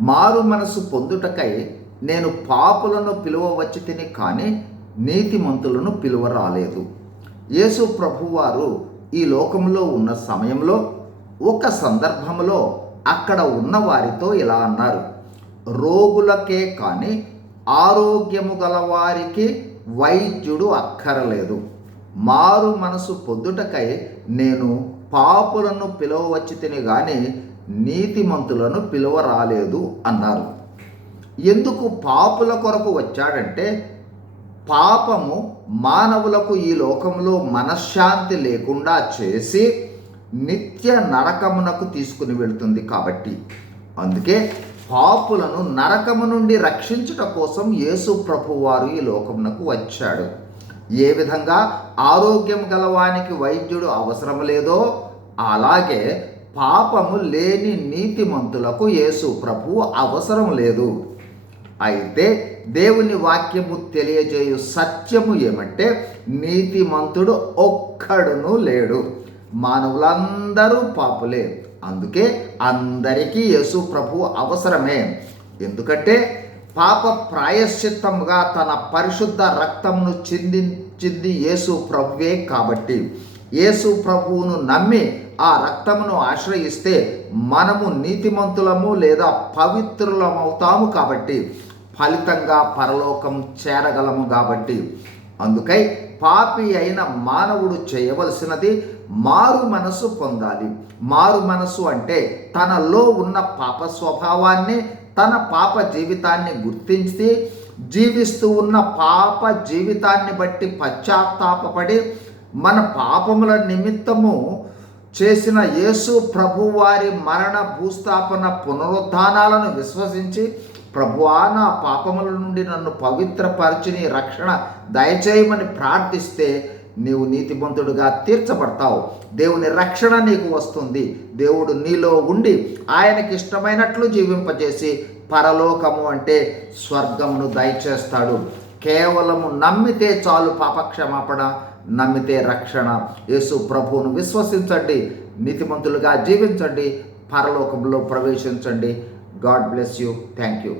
మారు మనసు పొందుటకై నేను పాపులను పిలువవచ్చు తిని కానీ నీతిమంతులను పిలువ రాలేదు యేసు ప్రభువారు ఈ లోకంలో ఉన్న సమయంలో ఒక సందర్భంలో అక్కడ ఉన్న వారితో ఇలా అన్నారు. రోగులకే కానీ ఆరోగ్యము గలవారికి వైద్యుడు అక్కరలేదు. మారు మనసు పొద్దుటకై నేను పాపులను పిలువవచ్చి తిని కానీ నీతిమంతులను పిలువ రాలేదు అన్నారు. ఎందుకు పాపుల కొరకు వచ్చాడంటే పాపము మానవులకు ఈ లోకంలో మనశ్శాంతి లేకుండా చేసి నిత్య నరకమునకు తీసుకుని వెళ్తుంది కాబట్టి. అందుకే పాపులను నరకము నుండి రక్షించుట కోసం యేసు ప్రభువారు ఈ లోకమునకు వచ్చాడు. ఏ విధంగా ఆరోగ్యం గలవానికి వైద్యుడు అవసరం లేదో అలాగే పాపము లేని నీతిమంతులకు యేసు ప్రభు అవసరం లేదు. అయితే దేవుని వాక్యము తెలియజేయు సత్యము ఏమంటే నీతిమంతుడు ఒక్కడును లేడు. మానవులందరూ పాపులే. అందుకే అందరికీ యేసు ప్రభు అవసరమే. ఎందుకంటే పాప ప్రాయశ్చిత్తముగా తన పరిశుద్ధ రక్తమును చిందించింది యేసు ప్రభువే కాబట్టి యేసు ప్రభువును నమ్మి ఆ రక్తమును ఆశ్రయిస్తే మనము నీతిమంతులము లేదా పవిత్రులమవుతాము కాబట్టి ఫలితంగా పరలోకం చేరగలము కాబట్టి. అందుకై పాపి అయిన మానవుడు చేయవలసినది మారు మనసు పొందాలి. మారు మనసు అంటే తనలో ఉన్న పాప స్వభావాన్ని తన పాప జీవితాన్ని గుర్తించి జీవిస్తూ ఉన్న పాప జీవితాన్ని బట్టి పశ్చాత్తాపపడి మన పాపముల నిమిత్తము చేసిన యేసు ప్రభువారి మరణ భూస్థాపన పునరుద్ధానాలను విశ్వసించి ప్రభువా నా పాపముల నుండి నన్ను పవిత్రపరిచిని రక్షణ దయచేయమని ప్రార్థిస్తే నీవు నీతిమంతుడుగా తీర్చబడతావు. దేవుని రక్షణ నీకు వస్తుంది. దేవుడు నీలో ఉండి ఆయనకి ఇష్టమైనట్లు జీవింపజేసి పరలోకము అంటే స్వర్గమును దయచేస్తాడు. కేవలము నమ్మితే చాలు పాపక్షమాపణ నమ్మితే రక్షణ. యేసు ప్రభువును విశ్వసించండి నీతిమంతులుగా జీవించండి పరలోకంలో ప్రవేశించండి. God bless you. Thank you